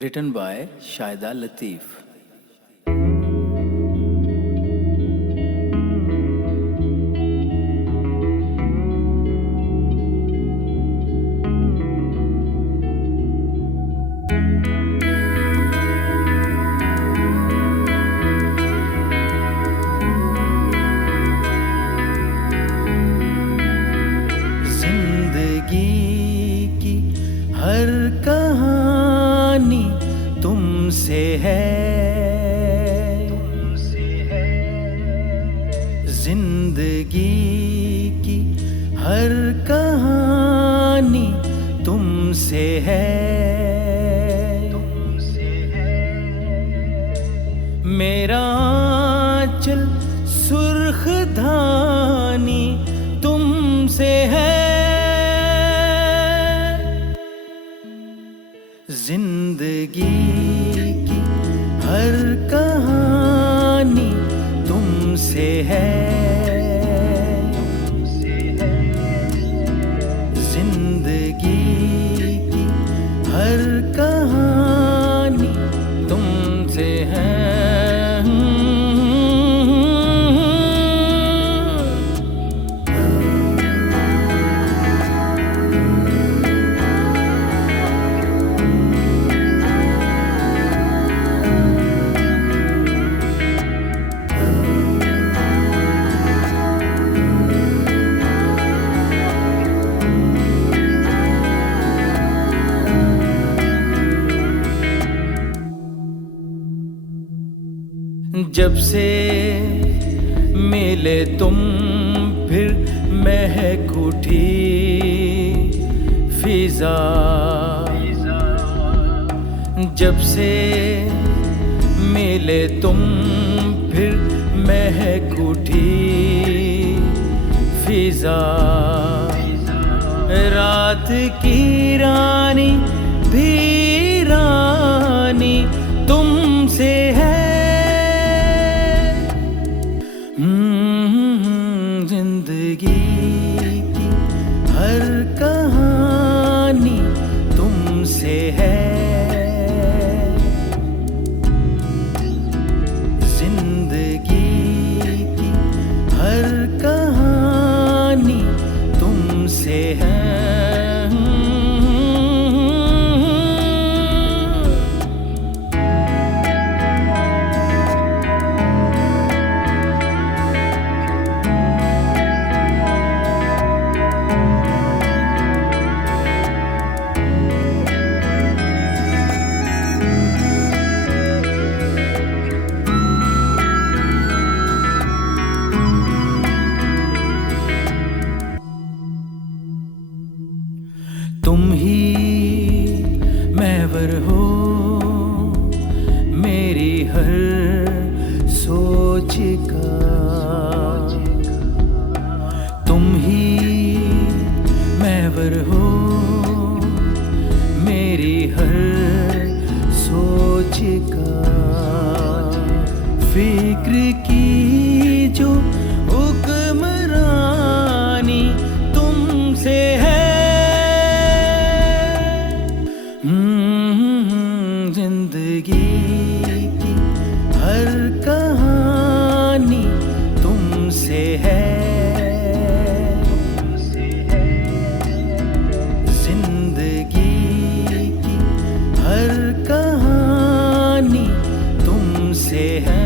Written by Shaida Latif. जिंदगी की हर कहानी तुमसे है, जिंदगी की हर कहानी तुमसे है। मेरा आंचल सुर्ख धानी तुमसे है, जिंदगी की हर कहानी तुमसे है, जिंदगी की हर कहानी तुमसे है। जब से मिले तुम फिर महक उठी फिजा, जब से मिले तुम फिर महक उठी फिजा। रात की रानी भी रानी तुमसे है, जिंदगी की हर कहानी तुमसे है, जिंदगी की हर कहानी तुमसे है। तुम ही महवर हो मेरी हर सोच का, तुम ही महवर हो मेरी हर सोच का। फिक्र की जो हुक्मरानी तुमसे है, जिंदगी की हर कहानी तुमसे है, जिंदगी की हर कहानी तुमसे है।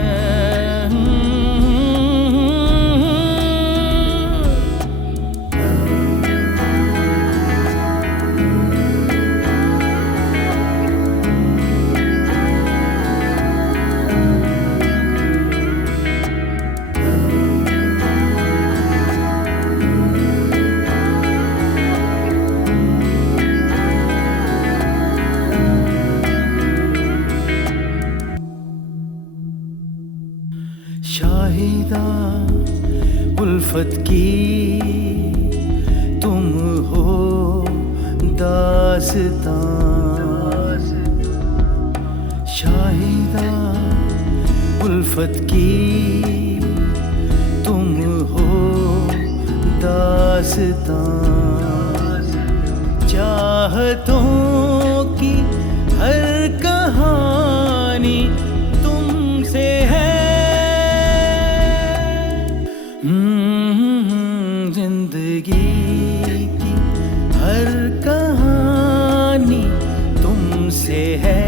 शाहिदा उल्फत की तुम हो दास्तां, शाहिदा उल्फत की तुम हो दास्तां। चाहतों की हर कहानी से है